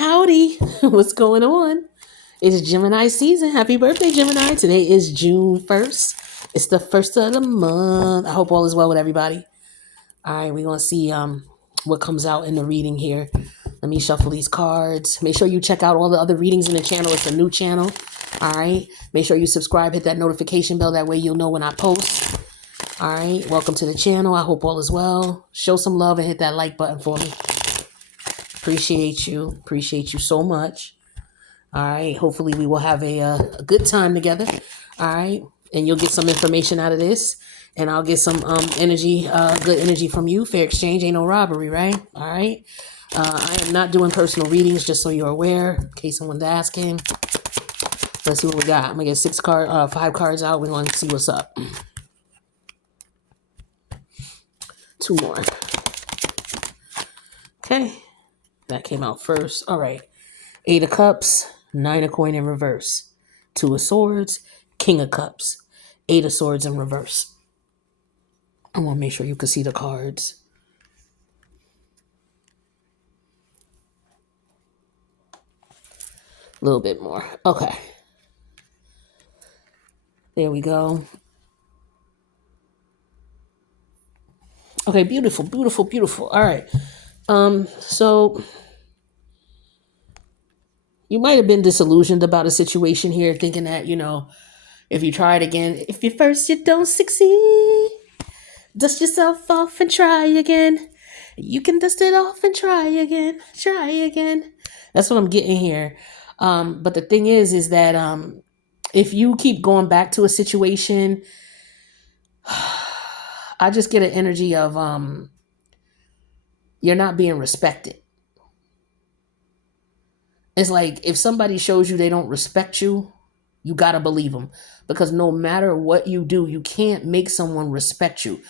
Howdy. What's going on? It's Gemini season. Happy birthday, Gemini. Today is June 1st. It's the first of the month. I hope all is well with everybody. All right, we're going to see what comes out in the reading here. Let me shuffle these cards. Make sure you check out all the other readings in the channel. It's a new channel. All right. Make sure you subscribe, hit that notification bell. That way you'll know when I post. All right. Welcome to the channel. I hope all is well. Show some love and hit that like button for me. Appreciate you. Appreciate you so much. All right. Hopefully we will have a good time together. All right. And you'll get some information out of this. And I'll get some energy, good energy from you. Fair exchange ain't no robbery, right? All right. I am not doing personal readings, just so you're aware, in case someone's asking. Let's see what we got. I'm gonna get 5 cards out. We're gonna see what's up. 2 more. Okay. That came out first. All right. 8 of Cups, 9 of Coin in reverse. 2 of Swords, King of Cups, 8 of Swords in reverse. I want to make sure you can see the cards. A little bit more. Okay. There we go. Okay, beautiful, beautiful, beautiful. All right. So you might have been disillusioned about a situation here, thinking that, if you try it again, if you first you don't succeed, dust yourself off and try again. You can dust it off and try again. Try again. That's what I'm getting here. But the thing is that if you keep going back to a situation, I just get an energy of you're not being respected. It's like if somebody shows you they don't respect you, you got to believe them, because no matter what you do, you can't make someone respect you.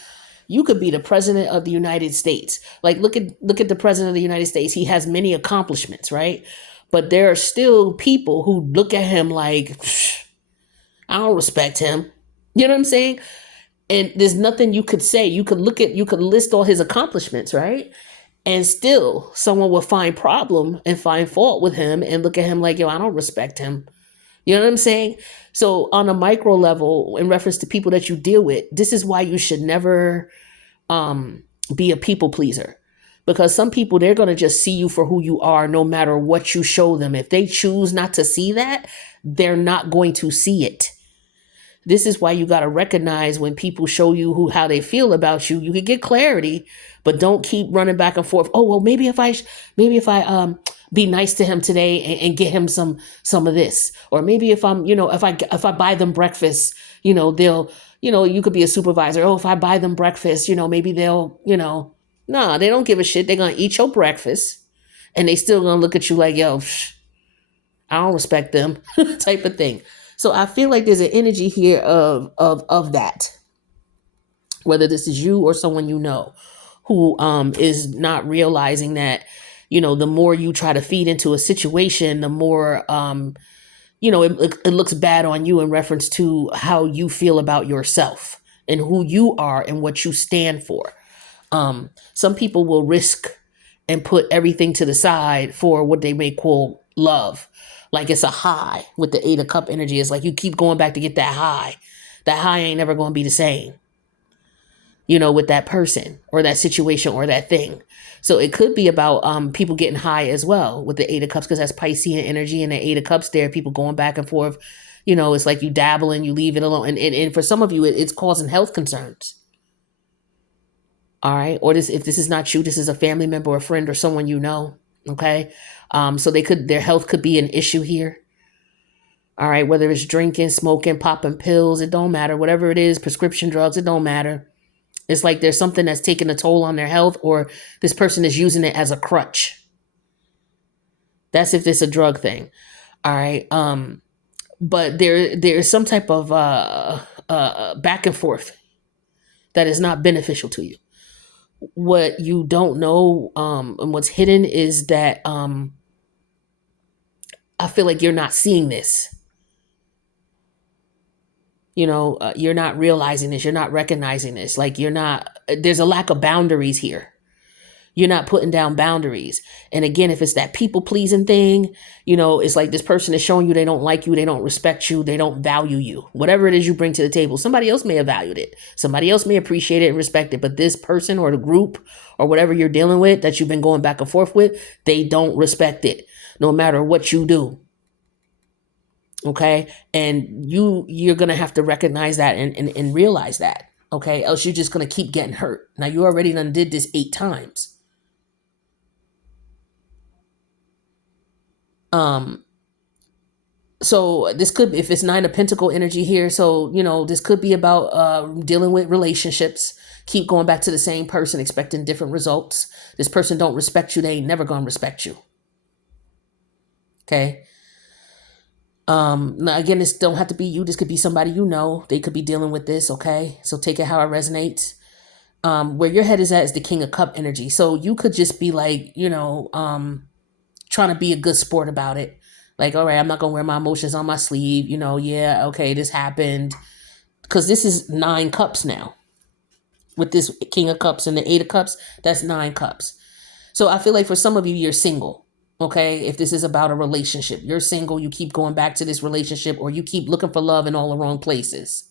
You could be the president of the United States. Like look at the president of the United States. He has many accomplishments, right? But there are still people who look at him like, I don't respect him. You know what I'm saying? And there's nothing you could say. You could list all his accomplishments, right? And still someone will find problem and find fault with him and look at him like, yo, I don't respect him. You know what I'm saying? So on a micro level, in reference to people that you deal with, this is why you should never be a people pleaser. Because some people, they're going to just see you for who you are no matter what you show them. If they choose not to see that, they're not going to see it. This is why you got to recognize when people show you how they feel about you. You can get clarity, but don't keep running back and forth. Oh, well, maybe if I be nice to him today and get him some of this, or maybe if I'm, if I buy them breakfast, they'll, you could be a supervisor. Oh, if I buy them breakfast, maybe they'll, nah, they don't give a shit. They're going to eat your breakfast and they still going to look at you like, yo, I don't respect them type of thing. So I feel like there's an energy here of that, whether this is you or someone who is not realizing that, the more you try to feed into a situation, the more, it looks bad on you in reference to how you feel about yourself and who you are and what you stand for. Some people will risk and put everything to the side for what they may call love. Like it's a high with the 8 of Cup energy. It's like you keep going back to get that high. That high ain't never going to be the same, with that person or that situation or that thing. So it could be about people getting high as well with the 8 of Cups, because that's Piscean energy, and the 8 of Cups there, people going back and forth. It's like you dabble and you leave it alone. And for some of you, it's causing health concerns. All right. Or if this is not you, this is a family member or a friend or someone you know. Okay. So their health could be an issue here. All right. Whether it's drinking, smoking, popping pills, it don't matter. Whatever it is, prescription drugs, it don't matter. It's like there's something that's taking a toll on their health, or this person is using it as a crutch. That's if it's a drug thing. All right. But there's some type of back and forth that is not beneficial to you. What you don't know and what's hidden is that I feel like you're not seeing this. You're not realizing this. You're not recognizing this. Like there's a lack of boundaries here. You're not putting down boundaries. And again, if it's that people pleasing thing, it's like this person is showing you they don't like you, they don't respect you, they don't value you. Whatever it is you bring to the table, somebody else may have valued it. Somebody else may appreciate it and respect it. But this person or the group or whatever you're dealing with that you've been going back and forth with, they don't respect it no matter what you do. Okay. And you're going to have to recognize that and realize that. Okay. Else you're just going to keep getting hurt. Now you already done did this 8 times. So this could, if it's 9 of Pentacle energy here, so this could be about dealing with relationships. Keep going back to the same person, expecting different results. This person don't respect you, they ain't never gonna respect you. Okay. Now again, this don't have to be you. This could be somebody they could be dealing with this. Okay, so take it how it resonates. Where your head is at is the King of Cup energy. So you could just be like, trying to be a good sport about it. Like, all right, I'm not going to wear my emotions on my sleeve. Yeah, okay, this happened. Because this is 9 cups now. With this King of Cups and the 8 of Cups, that's 9 cups. So I feel like for some of you, you're single. Okay, if this is about a relationship, you're single, you keep going back to this relationship, or you keep looking for love in all the wrong places.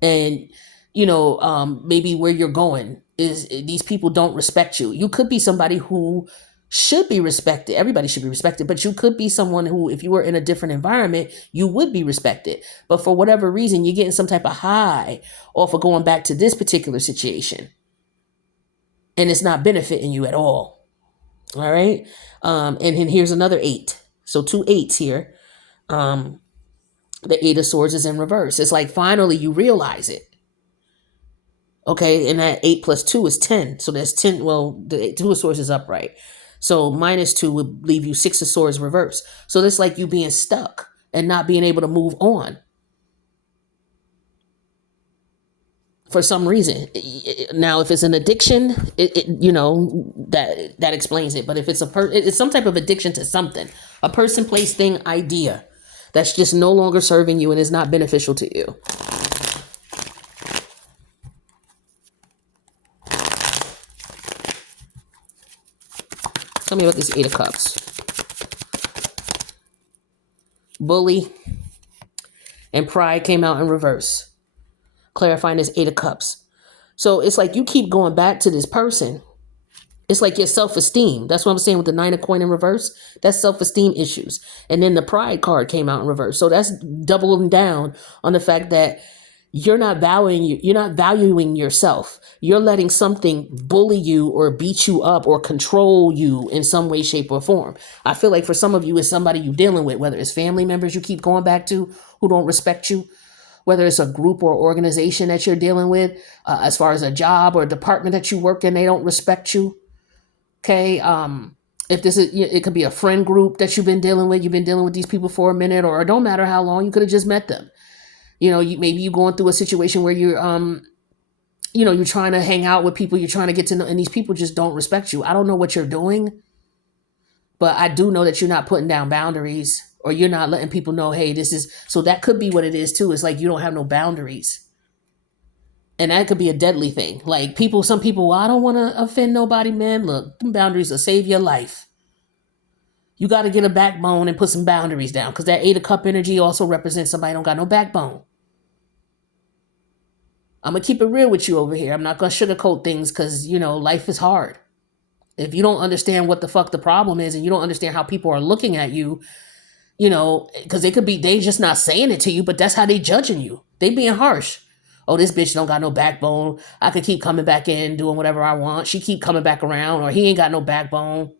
And, maybe where you're going is these people don't respect you. You could be somebody who should be respected. Everybody should be respected, but you could be someone who, if you were in a different environment, you would be respected. But for whatever reason, you're getting some type of high off of going back to this particular situation. And it's not benefiting you at all. All right. And then here's another 8. So 2 8s here. The 8 of Swords is in reverse. It's like finally you realize it. Okay. And that 8 plus 2 is 10. So there's 10. Well, the 2 of Swords is upright. So -2 would leave you 6 of Swords reverse. So it's like you being stuck and not being able to move on for some reason. Now, if it's an addiction, that explains it. But if it's it's some type of addiction to something, a person, place, thing, idea that's just no longer serving you and is not beneficial to you. Tell me about this 8 of Cups. Bully and Pride came out in reverse, clarifying this 8 of Cups. So it's like you keep going back to this person. It's like your self-esteem. That's what I'm saying with the 9 of Coin in reverse. That's self-esteem issues. And then the Pride card came out in reverse. So that's doubling down on the fact that you're not valuing yourself. You're letting something bully you or beat you up or control you in some way, shape, or form. I feel like for some of you, it's somebody you're dealing with, whether it's family members you keep going back to who don't respect you, whether it's a group or organization that you're dealing with, as far as a job or a department that you work in, they don't respect you. Okay. If this is, it could be a friend group that you've been dealing with these people for a minute, or it don't matter how long, you could have just met them. Maybe you're going through a situation where you're, you're trying to hang out with people, you're trying to get to know, and these people just don't respect you. I don't know what you're doing, but I do know that you're not putting down boundaries, or you're not letting people know, hey, this is, so that could be what it is too. It's like you don't have no boundaries. And that could be a deadly thing. Like some people, well, I don't want to offend nobody, man. Look, them boundaries will save your life. You got to get a backbone and put some boundaries down, because that 8 of Cup energy also represents somebody don't got no backbone. I'm going to keep it real with you over here. I'm not going to sugarcoat things because, life is hard. If you don't understand what the fuck the problem is and you don't understand how people are looking at you, because they just not saying it to you, but that's how they judging you. They being harsh. Oh, this bitch don't got no backbone. I could keep coming back in, doing whatever I want. She keep coming back around, or he ain't got no backbone.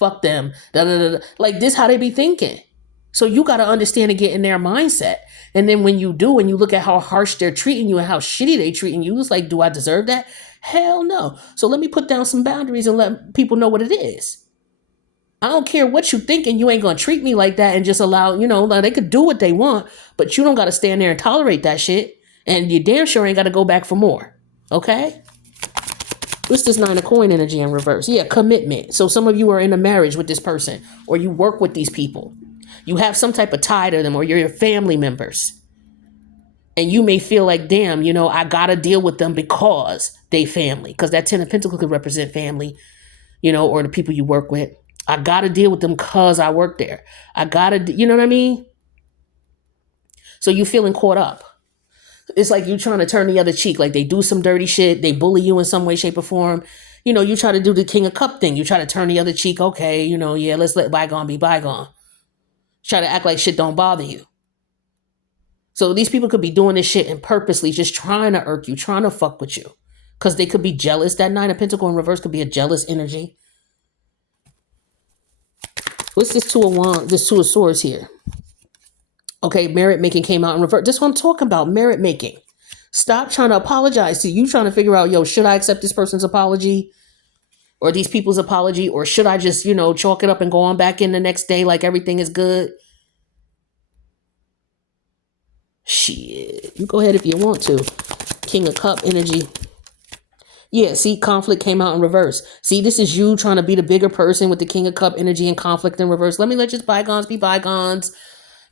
Fuck them. Da, da, da, da. Like this, how they be thinking. So you got to understand and get in their mindset. And then when you do, and you look at how harsh they're treating you and how shitty they treating you, it's like, do I deserve that? Hell no. So let me put down some boundaries and let people know what it is. I don't care what you think, and you ain't going to treat me like that and just allow, they could do what they want, but you don't got to stand there and tolerate that shit. And you damn sure ain't got to go back for more. Okay? What's this 9 of Coin energy in reverse? Yeah, commitment. So some of you are in a marriage with this person, or you work with these people. You have some type of tie to them, or you're your family members. And you may feel like, damn, I got to deal with them because they family. Because that 10 of Pentacles could represent family, or the people you work with. I got to deal with them because I work there. I got to, you know what I mean? So you feeling caught up. It's like you trying to turn the other cheek. Like they do some dirty shit. They bully you in some way, shape, or form. You try to do the King of Cup thing. You try to turn the other cheek. Okay, yeah, let's let bygone be bygone. Try to act like shit don't bother you. So these people could be doing this shit and purposely just trying to irk you, trying to fuck with you. Because they could be jealous. That 9 of Pentacles in reverse could be a jealous energy. What's this 2 of Wands, this 2 of Swords here? Okay, merit making came out in reverse. This is what I'm talking about, merit making. Stop trying to apologize to you, trying to figure out, should I accept this person's apology or these people's apology? Or should I just, chalk it up and go on back in the next day like everything is good? Shit, you go ahead if you want to. King of Cup energy. Yeah, see, conflict came out in reverse. See, this is you trying to be the bigger person with the King of Cup energy and conflict in reverse. Let me let just bygones be bygones.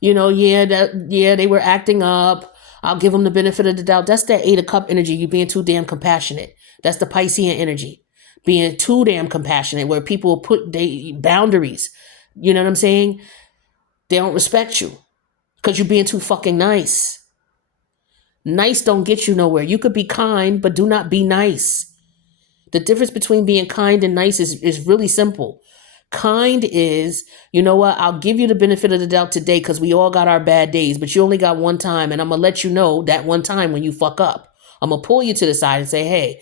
They were acting up. I'll give them the benefit of the doubt. That's that 8 of Cup energy. You being too damn compassionate. That's the Piscean energy. Being too damn compassionate, where people put boundaries. You know what I'm saying? They don't respect you because you're being too fucking nice. Nice don't get you nowhere. You could be kind, but do not be nice. The difference between being kind and nice is really simple. Kind is, you know what, I'll give you the benefit of the doubt today because we all got our bad days, but you only got one time, and I'm going to let you know that one time when you fuck up. I'm going to pull you to the side and say, hey,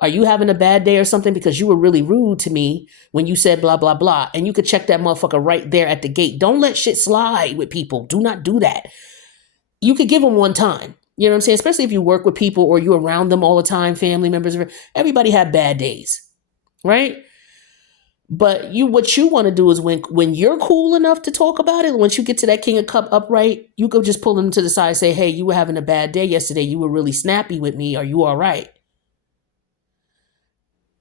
are you having a bad day or something? Because you were really rude to me when you said blah, blah, blah. And you could check that motherfucker right there at the gate. Don't let shit slide with people. Do not do that. You could give them one time. You know what I'm saying? Especially if you work with people or you're around them all the time, family members. Everybody have bad days, right? But what you want to do is when you're cool enough to talk about it, once you get to that King of Cup upright, you go just pull them to the side and say, hey, you were having a bad day yesterday. You were really snappy with me. Are you all right?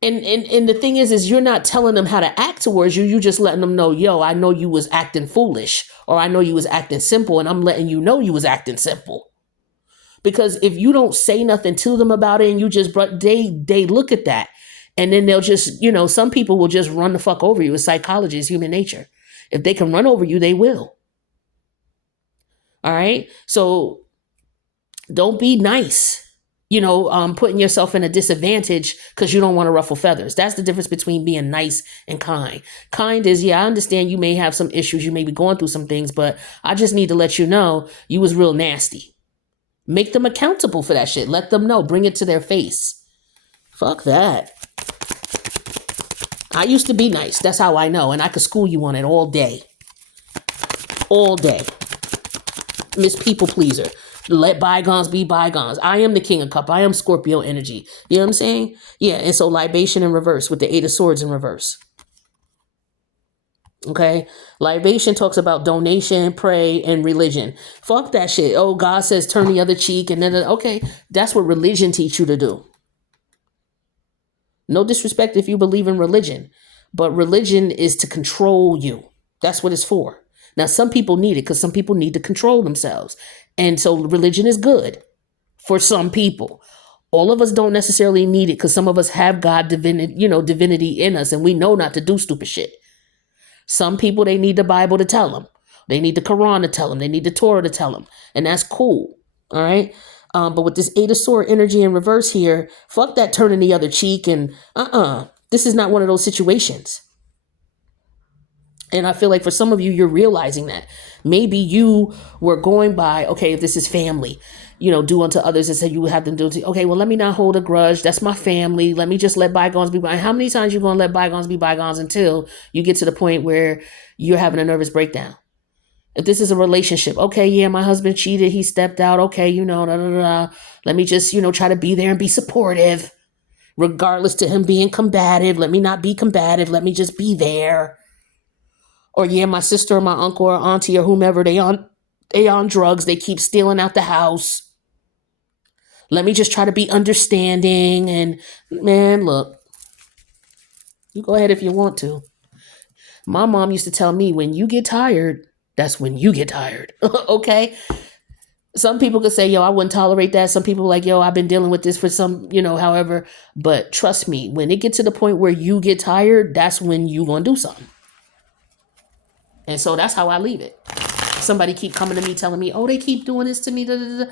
And the thing is you're not telling them how to act towards you. You just letting them know, yo, I know you was acting foolish, or I know you was acting simple, and I'm letting you know you was acting simple. Because if you don't say nothing to them about it and you just, they look at that and then they'll just, some people will just run the fuck over you. It's psychology, it's human nature. If they can run over you, they will. All right. So don't be nice, putting yourself in a disadvantage because you don't want to ruffle feathers. That's the difference between being nice and kind. Kind is, yeah, I understand you may have some issues. You may be going through some things, but I just need to let you know you was real nasty. Make them accountable for that shit. Let them know. Bring it to their face. Fuck that. I used to be nice. That's how I know. And I could school you on it all day. All day. Miss People Pleaser. Let bygones be bygones. I am the King of Cup. I am Scorpio energy. You know what I'm saying? Yeah. And so libation in reverse with the 8 of Swords in reverse. Okay. Libation talks about donation, pray, and religion. Fuck that shit. Oh, God says turn the other cheek. And then, okay, that's what religion teach you to do. No disrespect if you believe in religion, but religion is to control you. That's what it's for. Now, some people need it because some people need to control themselves. And so religion is good for some people. All of us don't necessarily need it because some of us have God divinity in us, and we know not to do stupid shit. Some people, they need the Bible to tell them. They need the Quran to tell them. They need the Torah to tell them. And that's cool. All right. But with this 8 of Sword energy in reverse here, fuck that turning the other cheek. And this is not one of those situations. And I feel like for some of you, you're realizing that. Maybe you were going by, okay, if this is family, do unto others as you have them do to, okay, well, let me not hold a grudge. That's my family. Let me just let bygones be bygones. How many times you going to let bygones be bygones until you get to the point where you're having a nervous breakdown? If this is a relationship, okay, yeah, my husband cheated. He stepped out. Okay, let me just, try to be there and be supportive, regardless to him being combative. Let me not be combative. Let me just be there. Or yeah, my sister or my uncle or auntie or whomever, they on drugs. They keep stealing out the house. Let me just try to be understanding. And man, look, you go ahead if you want to. My mom used to tell me, when you get tired, that's when you get tired. Okay. Some people could say, yo, I wouldn't tolerate that. Some people like, yo, I've been dealing with this for some, however. But trust me, when it gets to the point where you get tired, that's when you gonna do something. And so that's how I leave it. Somebody keep coming to me telling me, oh, they keep doing this to me. Da, da, da.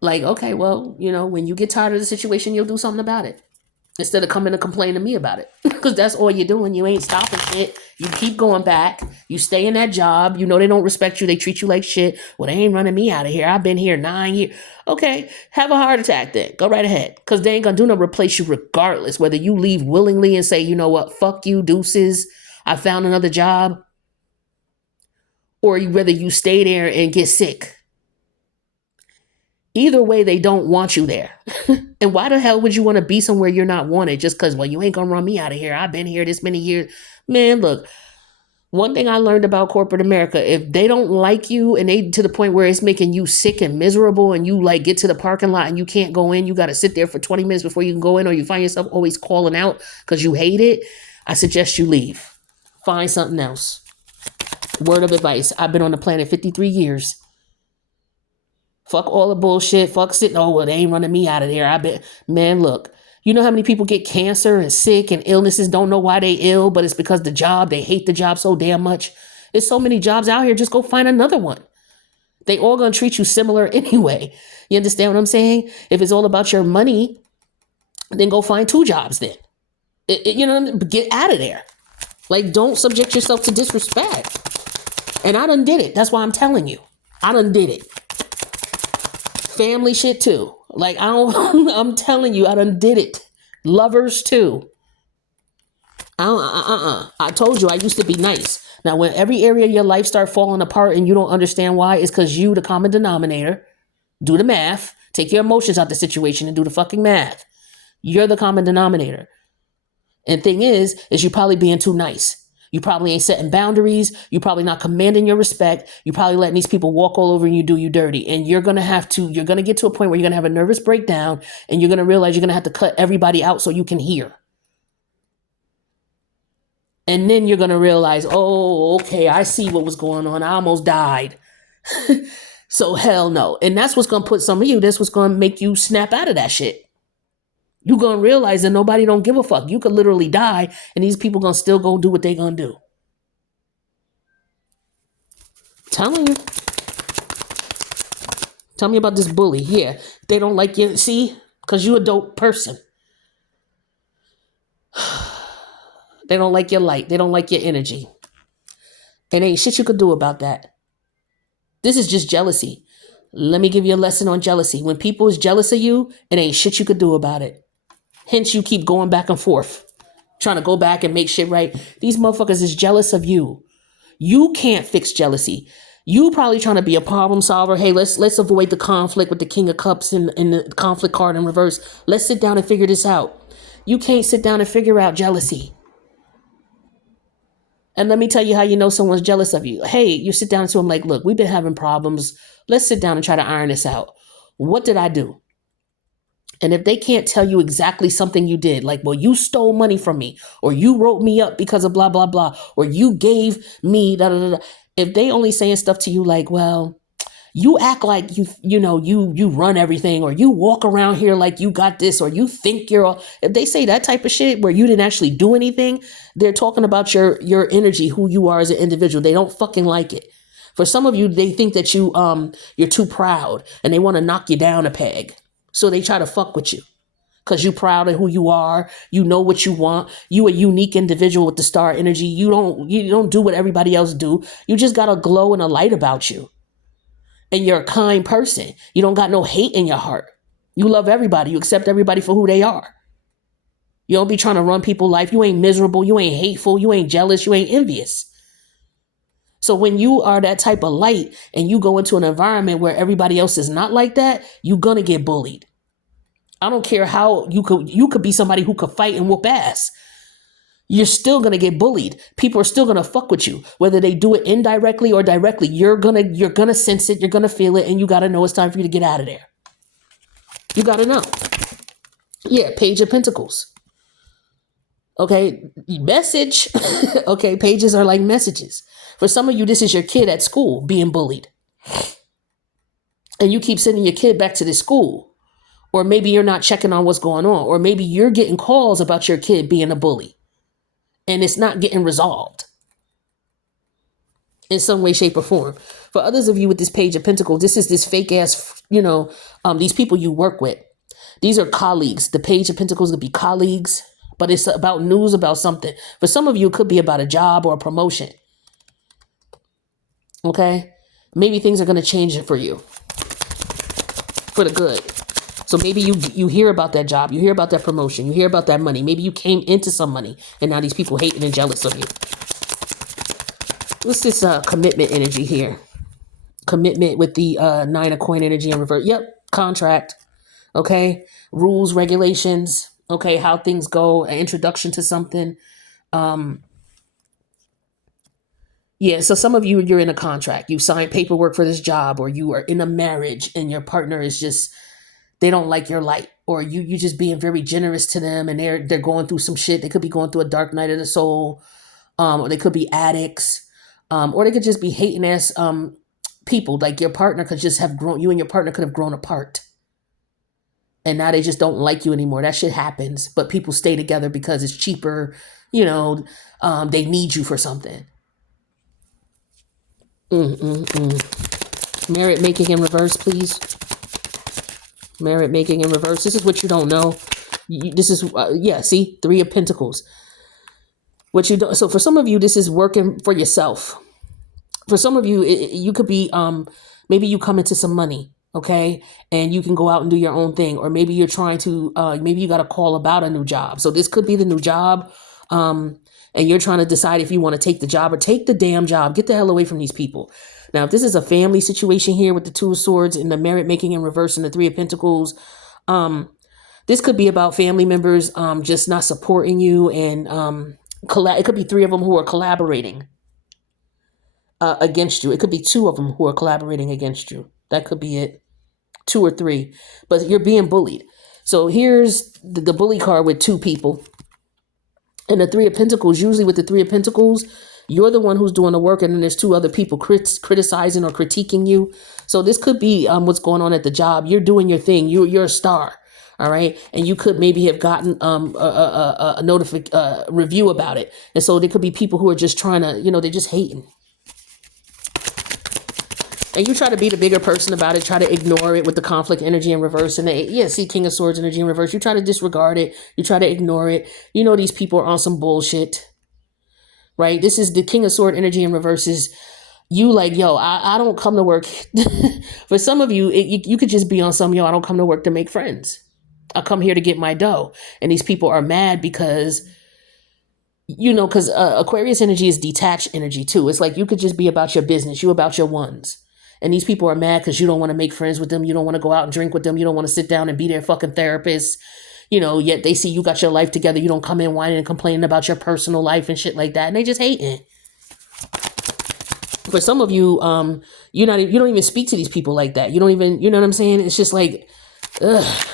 Like, okay, well, when you get tired of the situation, you'll do something about it. Instead of coming to complain to me about it. Because that's all you're doing. You ain't stopping shit. You keep going back. You stay in that job. They don't respect you. They treat you like shit. Well, they ain't running me out of here. I've been here 9 years. Okay, have a heart attack then. Go right ahead. Because they ain't going to do no replace you regardless. Whether you leave willingly and say, you know what, fuck you, deuces. I found another job. Or whether you stay there and get sick. Either way, they don't want you there. And why the hell would you want to be somewhere you're not wanted just because, well, you ain't going to run me out of here. I've been here this many years. Man, look, one thing I learned about corporate America, if they don't like you and they to the point where it's making you sick and miserable and you like get to the parking lot and you can't go in, you got to sit there for 20 minutes before you can go in, or you find yourself always calling out because you hate it, I suggest you leave. Find something else. Word of advice. I've been on the planet 53 years. Fuck all the bullshit. Fuck sitting. Oh, well, they ain't running me out of there. I bet. Man, look. You know how many people get cancer and sick and illnesses, don't know why they ill, but it's because the job, they hate the job so damn much. There's so many jobs out here. Just go find another one. They all gonna treat you similar anyway. You understand what I'm saying? If it's all about your money, then go find 2 jobs then. Get out of there. Like, don't subject yourself to disrespect. And I done did it. That's why I'm telling you. I done did it. Family shit too. Like, I'm telling you, I done did it. Lovers too. I told you I used to be nice. Now, when every area of your life start falling apart and you don't understand why, it's because you, the common denominator, do the math, take your emotions out the situation and do the fucking math. You're the common denominator. And thing is you probably being too nice. You probably ain't setting boundaries. You probably not commanding your respect. You probably letting these people walk all over and you do you dirty. And you're going to get to a point where you're going to have a nervous breakdown and you're going to realize you're going to have to cut everybody out so you can hear. And then you're going to realize, oh, okay, I see what was going on. I almost died. So hell no. And that's what's going to put some of you, that's what's going to make you snap out of that shit. You're going to realize that nobody don't give a fuck. You could literally die and these people going to still go do what they going to do. Telling you. Tell me about this bully. Yeah, they don't like you. See? Because you're a dope person. They don't like your light. They don't like your energy. And ain't shit you could do about that. This is just jealousy. Let me give you a lesson on jealousy. When people is jealous of you, it ain't shit you could do about it. Hence, you keep going back and forth, trying to go back and make shit right. These motherfuckers is jealous of you. You can't fix jealousy. You probably trying to be a problem solver. Hey, let's avoid the conflict with the King of Cups and the conflict card in reverse. Let's sit down and figure this out. You can't sit down and figure out jealousy. And let me tell you how you know someone's jealous of you. Hey, you sit down to them like, look, we've been having problems. Let's sit down and try to iron this out. What did I do? And if they can't tell you exactly something you did, like, well, you stole money from me, or you wrote me up because of blah, blah, blah, or you gave me da, da, da, da. If they only saying stuff to you like, well, you act like you run everything, or you walk around here like you got this, or you think you're all, if they say that type of shit where you didn't actually do anything, they're talking about your energy, who you are as an individual. They don't fucking like it. For some of you, they think that you're too proud and they want to knock you down a peg. So they try to fuck with you because you're proud of who you are. You know what you want. You a unique individual with the star energy. You don't do what everybody else do. You just got a glow and a light about you. And you're a kind person. You don't got no hate in your heart. You love everybody. You accept everybody for who they are. You don't be trying to run people's life. You ain't miserable. You ain't hateful. You ain't jealous. You ain't envious. So when you are that type of light and you go into an environment where everybody else is not like that, you're going to get bullied. I don't care how you could be somebody who could fight and whoop ass. You're still going to get bullied. People are still going to fuck with you, whether they do it indirectly or directly. You're going to sense it. You're going to feel it. And you got to know it's time for you to get out of there. You got to know. Yeah. Page of Pentacles. Okay. Message. Okay. Pages are like messages. For some of you, this is your kid at school being bullied. and you keep sending your kid back to this school, or maybe you're not checking on what's going on, or maybe you're getting calls about your kid being a bully and it's not getting resolved in some way, shape, or form. For others of you with this Page of Pentacles, this is this fake ass, these people you work with. These are colleagues. The Page of Pentacles could be colleagues, but it's about news about something. For some of you, it could be about a job or a promotion. Okay? Maybe things are going to change it for you for the good. So maybe you hear about that job, you hear about that promotion, you hear about that money. Maybe you came into some money and now these people hating and jealous of you. What's this commitment energy here? Commitment with the 9 of coin energy in reverse. Yep, contract. Okay, rules, regulations. Okay, how things go, an introduction to something. Yeah, so some of you, you're in a contract. You signed paperwork for this job, or you are in a marriage and your partner is just, they don't like your light, or you just being very generous to them and they're going through some shit. They could be going through a dark night of the soul, or they could be addicts, or they could just be hating ass people. Like your partner could just have grown, you and your partner could have grown apart. And now they just don't like you anymore. That shit happens, but people stay together because it's cheaper. They need you for something. Merit making in reverse, please. Merit making in reverse. This is what you don't know. This is, see, 3 of Pentacles. What you don't. So for some of you, this is working for yourself. For some of you, you could be, maybe you come into some money, okay? And you can go out and do your own thing. Or maybe you're trying to, maybe you got a call about a new job. So this could be the new job. And you're trying to decide if you want to take the job or take the damn job. Get the hell away from these people. Now, if this is a family situation here with the 2 of Swords and the merit making in reverse and the 3 of Pentacles, this could be about family members just not supporting you. And it could be 3 of them who are collaborating against you. It could be 2 of them who are collaborating against you. That could be it. 2 or 3. But you're being bullied. So here's the bully card with 2 people. And the 3 of Pentacles, usually with the 3 of Pentacles, you're the one who's doing the work, and then there's 2 other people criticizing or critiquing you. So this could be what's going on at the job. You're doing your thing. You're a star, all right? And you could maybe have gotten a review about it. And so there could be people who are just trying to, they're just hating. And you try to be the bigger person about it, try to ignore it with the conflict energy in reverse. And see King of Swords energy in reverse. You try to disregard it. You try to ignore it. These people are on some bullshit, right? This is the King of Sword energy in reverse is you like, yo, I don't come to work. For some of you, you could just be on some, I don't come to work to make friends. I come here to get my dough. And these people are mad because Aquarius energy is detached energy too. It's like you could just be about your business. You about your ones. And these people are mad because you don't want to make friends with them. You don't want to go out and drink with them. You don't want to sit down and be their fucking therapist. Yet they see you got your life together. You don't come in whining and complaining about your personal life and shit like that. And they just hating. For some of you, you don't even speak to these people like that. You don't even, you know what I'm saying? It's just like, ugh.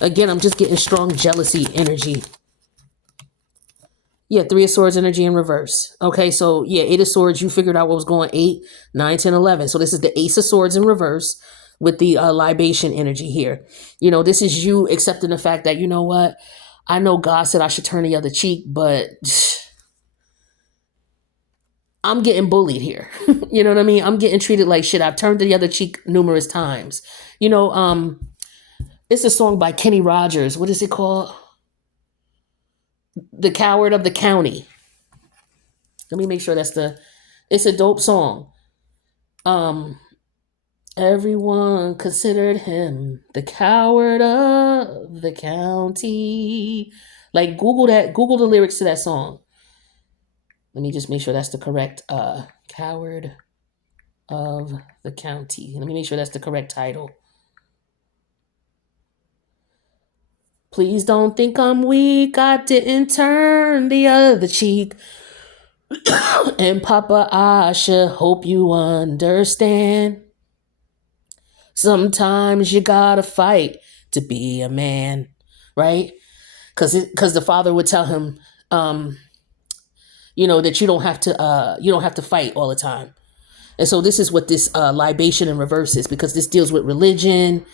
Again, I'm just getting strong jealousy energy. Yeah, 3 of Swords energy in reverse. Okay, so 8 of Swords, you figured out what was going 8, 9, 10, 11. So this is the Ace of Swords in reverse with the libation energy here. This is you accepting the fact that, you know what? I know God said I should turn the other cheek, but I'm getting bullied here. You know what I mean? I'm getting treated like shit. I've turned the other cheek numerous times. It's a song by Kenny Rogers. What is it called? The Coward of the County. Let me make sure it's a dope song. Everyone considered him the coward of the county. Like Google the lyrics to that song. Let me just make sure that's the correct coward of the county. Let me make sure that's the correct title. Please don't think I'm weak. I didn't turn the other cheek. And Papa, I should hope you understand. Sometimes you gotta fight to be a man, right? Because the father would tell him, that you don't have to fight all the time. And so this is what this libation in reverse is, because this deals with religion,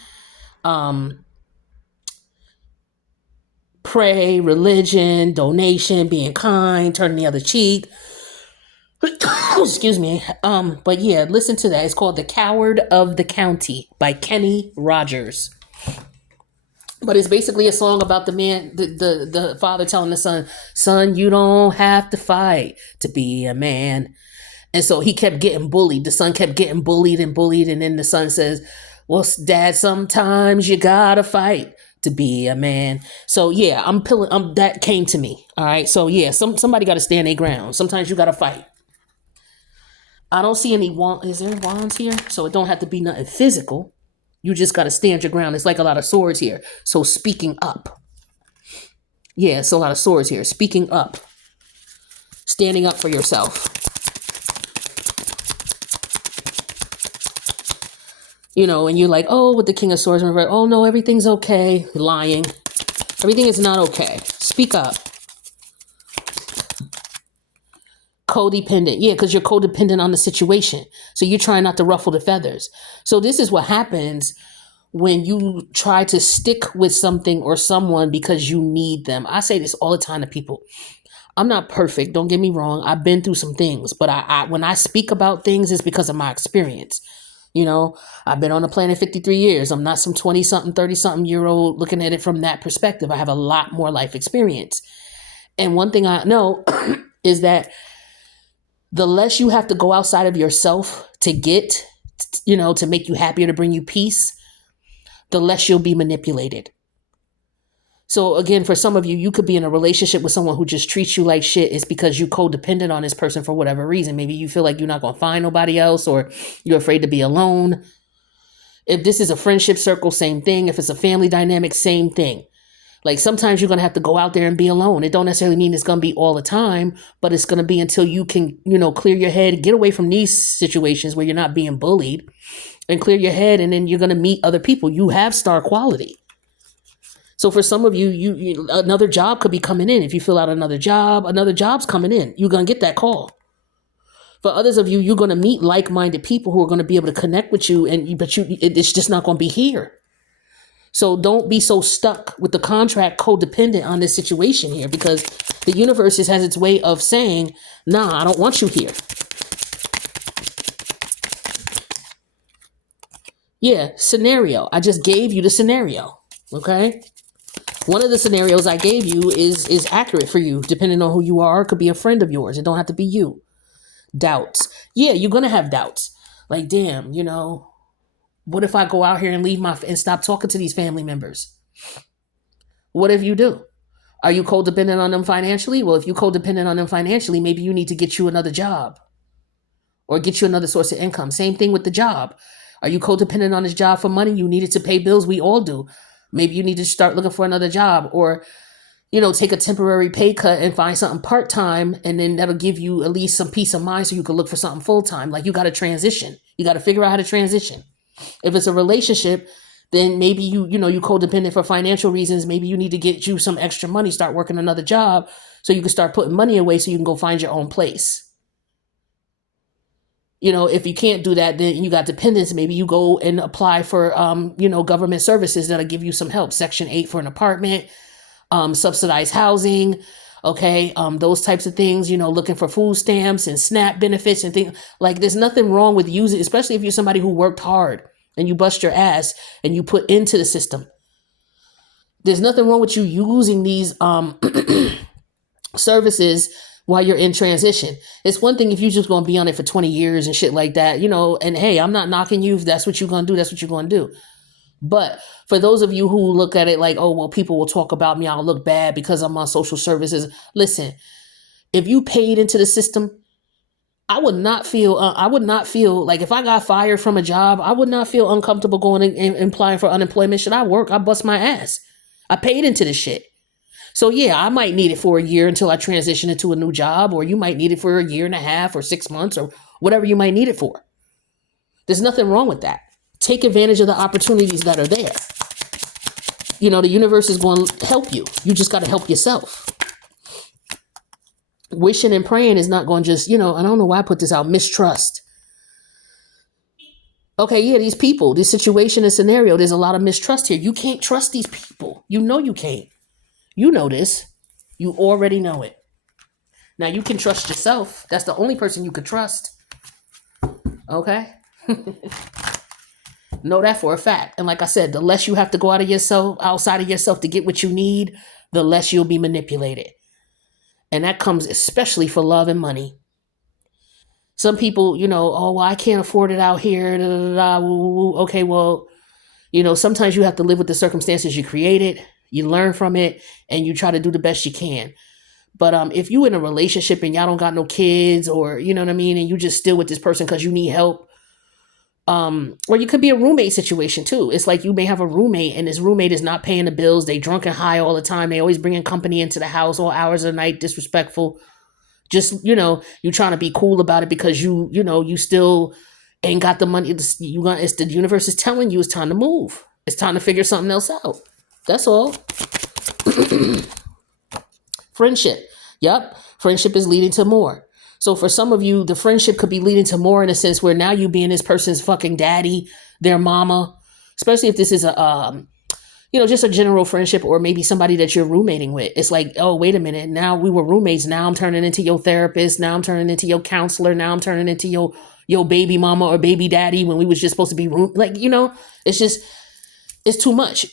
pray, religion, donation, being kind, turning the other cheek. Excuse me. But yeah, listen to that. It's called The Coward of the County by Kenny Rogers. But it's basically a song about the man, the father telling the son, you don't have to fight to be a man. And so he kept getting bullied. The son kept getting bullied. And then the son says, well, dad, sometimes you gotta fight to be a man. So yeah, that came to me. All right. So yeah, somebody got to stand their ground. Sometimes you got to fight. I don't see any is there wands here? So it don't have to be nothing physical. You just got to stand your ground. It's like a lot of swords here. So speaking up. Yeah, it's a lot of swords here. Speaking up. Standing up for yourself. You know, and you're like, oh, with the King of Swords, oh no, everything's okay. Lying. Everything is not okay. Speak up. Codependent. Yeah, because you're codependent on the situation. So you're trying not to ruffle the feathers. So this is what happens when you try to stick with something or someone because you need them. I say this all the time to people. I'm not perfect. Don't get me wrong. I've been through some things, but I when I speak about things, it's because of my experience. You know, I've been on the planet 53 years. I'm not some 20-something, 30-something year old looking at it from that perspective. I have a lot more life experience. And one thing I know is that the less you have to go outside of yourself to get, to make you happier, to bring you peace, the less you'll be manipulated. So again, for some of you, you could be in a relationship with someone who just treats you like shit. It's because you codependent on this person for whatever reason. Maybe you feel like you're not going to find nobody else, or you're afraid to be alone. If this is a friendship circle, same thing. If it's a family dynamic, same thing. Like sometimes you're going to have to go out there and be alone. It don't necessarily mean it's going to be all the time, but it's going to be until you can, clear your head, get away from these situations where you're not being bullied, and clear your head. And then you're going to meet other people. You have star quality. So for some of you, another job could be coming in. If you fill out another job's coming in. You're going to get that call. For others of you, you're going to meet like-minded people who are going to be able to connect with you, it's just not going to be here. So don't be so stuck with the contract codependent on this situation here, because the universe has its way of saying, nah, I don't want you here. Yeah, scenario. I just gave you the scenario. Okay. One of the scenarios I gave you is accurate for you, depending on who you are. It could be a friend of yours. It don't have to be you. Doubts. Yeah, you're going to have doubts. Like, damn, what if I go out here and and stop talking to these family members? What if you do? Are you codependent on them financially? Well, if you're codependent on them financially, maybe you need to get you another job or get you another source of income. Same thing with the job. Are you codependent on this job for money? You need it to pay bills. We all do. Maybe you need to start looking for another job, or, take a temporary pay cut and find something part-time. And then that'll give you at least some peace of mind so you can look for something full-time. Like, you got to transition. You got to figure out how to transition. If it's a relationship, then maybe you codependent for financial reasons. Maybe you need to get you some extra money, start working another job so you can start putting money away so you can go find your own place. If you can't do that, then you got dependents. Maybe you go and apply for, government services that'll give you some help. Section 8 for an apartment, subsidized housing. Okay. Those types of things, looking for food stamps and SNAP benefits and things. Like, there's nothing wrong with using, especially if you're somebody who worked hard and you bust your ass and you put into the system. There's nothing wrong with you using these, services while you're in transition. It's one thing if you're just going to be on it for 20 years and shit like that, and hey, I'm not knocking you. If that's what you're going to do, that's what you're going to do. But for those of you who look at it like, oh, well, people will talk about me, I'll look bad because I'm on social services. Listen, if you paid into the system, I would not feel like, if I got fired from a job, I would not feel uncomfortable going and applying for unemployment. Should I work? I bust my ass. I paid into this shit. So yeah, I might need it for a year until I transition into a new job, or you might need it for a year and a half or 6 months or whatever you might need it for. There's nothing wrong with that. Take advantage of the opportunities that are there. The universe is going to help you. You just got to help yourself. Wishing and praying is not going to just, I don't know why I put this out, mistrust. Okay, yeah, these people, this situation and scenario, there's a lot of mistrust here. You can't trust these people. You know you can't. You know this. You already know it. Now you can trust yourself. That's the only person you could trust. Okay? Know that for a fact. And like I said, the less you have to go outside of yourself to get what you need, the less you'll be manipulated. And that comes especially for love and money. Some people, oh, well, I can't afford it out here. Da, da, da, woo, woo, woo. Okay, well, sometimes you have to live with the circumstances you created, you learn from it, and you try to do the best you can. But if you in a relationship and y'all don't got no kids, or you know what I mean, and you just still with this person because you need help, or you could be a roommate situation too. It's like you may have a roommate and this roommate is not paying the bills. They drunk and high all the time. They always bringing company into the house all hours of the night, disrespectful. Just, you trying to be cool about it because you still ain't got the money. It's the universe is telling you it's time to move. It's time to figure something else out. That's all. Friendship. Yep. Friendship is leading to more. So for some of you, the friendship could be leading to more in a sense where now you being this person's fucking daddy, their mama, especially if this is just a general friendship, or maybe somebody that you're roommating with. It's like, oh, wait a minute. Now we were roommates. Now I'm turning into your therapist. Now I'm turning into your counselor. Now I'm turning into your baby mama or baby daddy when we was just supposed to be it's too much.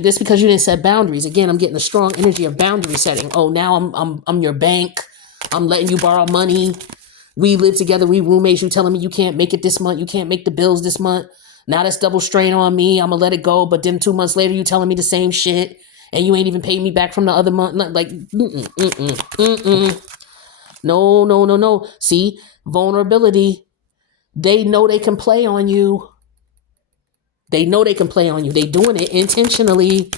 Just because you didn't set boundaries. Again, I'm getting a strong energy of boundary setting. Oh, now I'm your bank. I'm letting you borrow money. We live together. We roommates. You telling me you can't make it this month. You can't make the bills this month. Now that's double strain on me. I'm gonna let it go. But then 2 months later, you telling me the same shit, and you ain't even paid me back from the other month. Like, no, no, no, no. See, vulnerability. They know they can play on you. They know they can play on you. They doing it intentionally.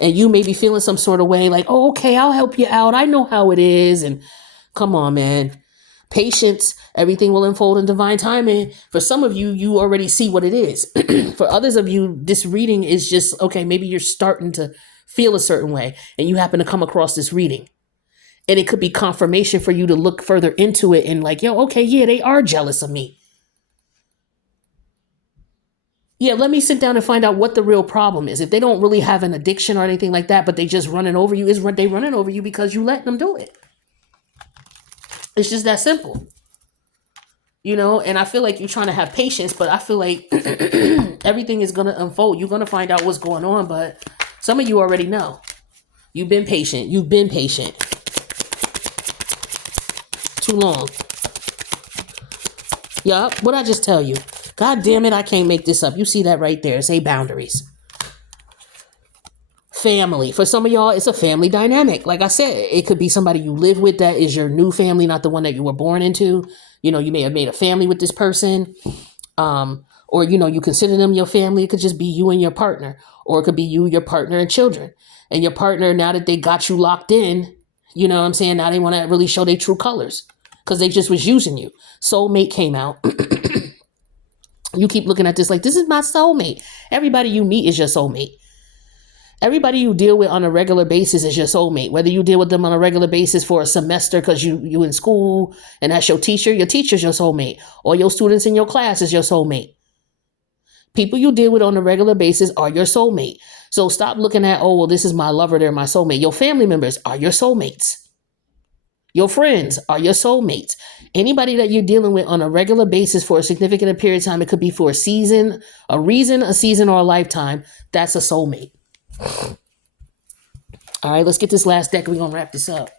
And you may be feeling some sort of way like, oh, okay, I'll help you out. I know how it is. And come on, man. Patience, everything will unfold in divine timing. For some of you, you already see what it is. For others of you, this reading is just, okay, maybe you're starting to feel a certain way and you happen to come across this reading. And it could be confirmation for you to look further into it and like, yo, okay, yeah, they are jealous of me. Yeah, let me sit down and find out what the real problem is. If they don't really have an addiction or anything like that, but they just running over you, they running over you because you letting them do it. It's just that simple. And I feel like you're trying to have patience, but I feel like everything is going to unfold. You're going to find out what's going on, but some of you already know. You've been patient. Too long. Yup. What'd I just tell you? God damn it, I can't make this up. You see that right there. Say boundaries. Family. For some of y'all, it's a family dynamic. Like I said, it could be somebody you live with that is your new family, not the one that you were born into. You may have made a family with this person. Or, you consider them your family. It could just be you and your partner. Or it could be you, your partner, and children. And your partner, now that they got you locked in, you know what I'm saying? Now they want to really show their true colors because they just was using you. Soulmate came out. You keep looking at this like, this is my soulmate. Everybody you meet is your soulmate. Everybody you deal with on a regular basis is your soulmate. Whether you deal with them on a regular basis for a semester because you in school and that's your teacher's your soulmate. Or your students in your class is your soulmate. People you deal with on a regular basis are your soulmate. So stop looking at, oh, well, this is my lover, they're my soulmate. Your family members are your soulmates. Your friends are your soulmates. Anybody that you're dealing with on a regular basis for a significant period of time, it could be for a season, a season, or a lifetime. That's a soulmate. All right, let's get this last deck. We're going to wrap this up.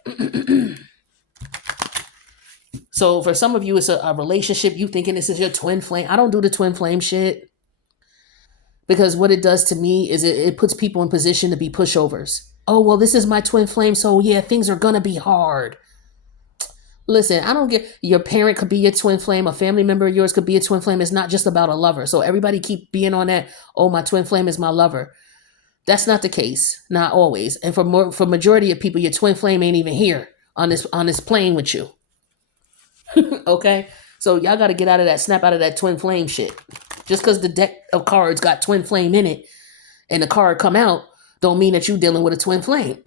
So for some of you, it's a relationship. You thinking this is your twin flame. I don't do the twin flame shit. Because what it does to me is it puts people in position to be pushovers. Oh, well, this is my twin flame. So yeah, things are going to be hard. Listen, I don't get, your parent could be your twin flame. A family member of yours could be a twin flame. It's not just about a lover. So everybody keep being on that. Oh, my twin flame is my lover. That's not the case. Not always. And for majority of people, your twin flame ain't even here on this plane with you. Okay. So y'all got to get out of that, snap out of that twin flame shit. Just because the deck of cards got twin flame in it and the card come out don't mean that you dealing with a twin flame.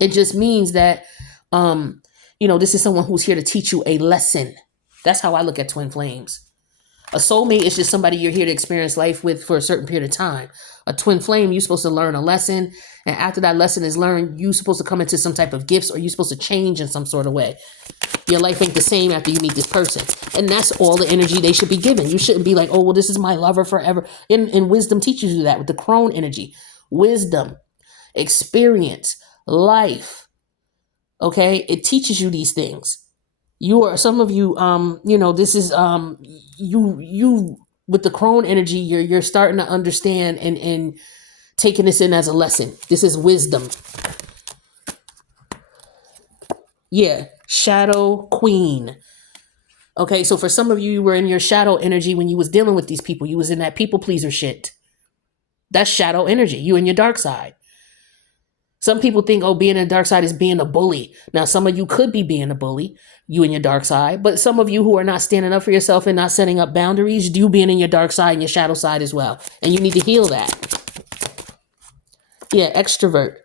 It just means that, this is someone who's here to teach you a lesson. That's how I look at twin flames. A soulmate is just somebody you're here to experience life with for a certain period of time. A twin flame, you're supposed to learn a lesson. And after that lesson is learned, you're supposed to come into some type of gifts, or you're supposed to change in some sort of way. Your life ain't the same after you meet this person. And that's all the energy they should be given. You shouldn't be like, oh, well, this is my lover forever. And wisdom teaches you that with the crone energy. Wisdom, experience, life. Okay? It teaches you these things. Some of you, this is, you with the crone energy, you're starting to understand and taking this in as a lesson. This is wisdom. Yeah, shadow queen. Okay, so for some of you, you were in your shadow energy when you was dealing with these people. You was in that people pleaser shit. That's shadow energy. You in your dark side. Some people think, oh, being in the dark side is being a bully. Now, some of you could be being a bully, you in your dark side. But some of you who are not standing up for yourself and not setting up boundaries, you being in your dark side and your shadow side as well. And you need to heal that. Yeah, extrovert.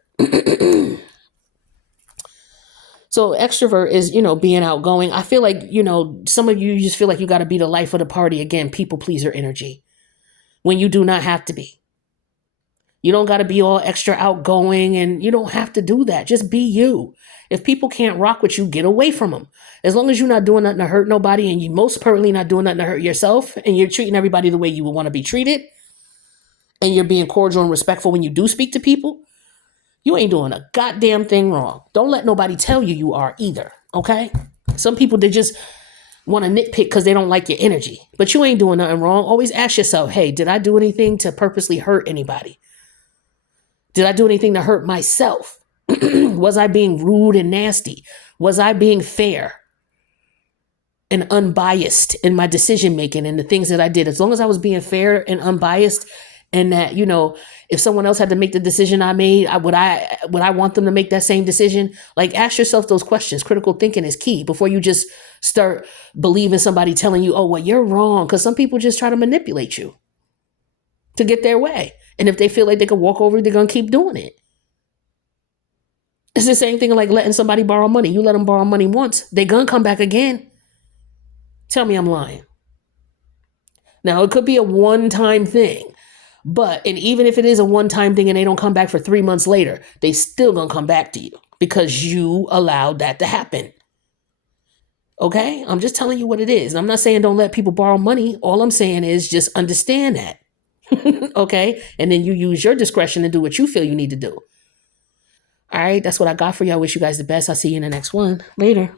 So extrovert is, being outgoing. I feel like, some of you just feel like you got to be the life of the party. Again, people pleaser energy. When you do not have to be. You don't got to be all extra outgoing, and you don't have to do that. Just be you. If people can't rock with you, get away from them. As long as you're not doing nothing to hurt nobody, and you most certainly not doing nothing to hurt yourself, and you're treating everybody the way you would want to be treated, and you're being cordial and respectful when you do speak to people, you ain't doing a goddamn thing wrong. Don't let nobody tell you you are either, okay? Some people, they just want to nitpick because they don't like your energy. But you ain't doing nothing wrong. Always ask yourself, hey, did I do anything to purposely hurt anybody? Did I do anything to hurt myself? Was I being rude and nasty? Was I being fair and unbiased in my decision making and the things that I did? As long as I was being fair and unbiased, and that, if someone else had to make the decision I made, would I want them to make that same decision? Like, ask yourself those questions. Critical thinking is key before you just start believing somebody telling you, oh, well, you're wrong. Because some people just try to manipulate you to get their way. And if they feel like they can walk over, they're going to keep doing it. It's the same thing like letting somebody borrow money. You let them borrow money once, they're going to come back again. Tell me I'm lying. Now, it could be a one-time thing. And even if it is a one-time thing and they don't come back for 3 months later, they still going to come back to you because you allowed that to happen. Okay? I'm just telling you what it is. And I'm not saying don't let people borrow money. All I'm saying is just understand that. Okay? And then you use your discretion to do what you feel you need to do. All right? That's what I got for you. I wish you guys the best. I'll see you in the next one. Later.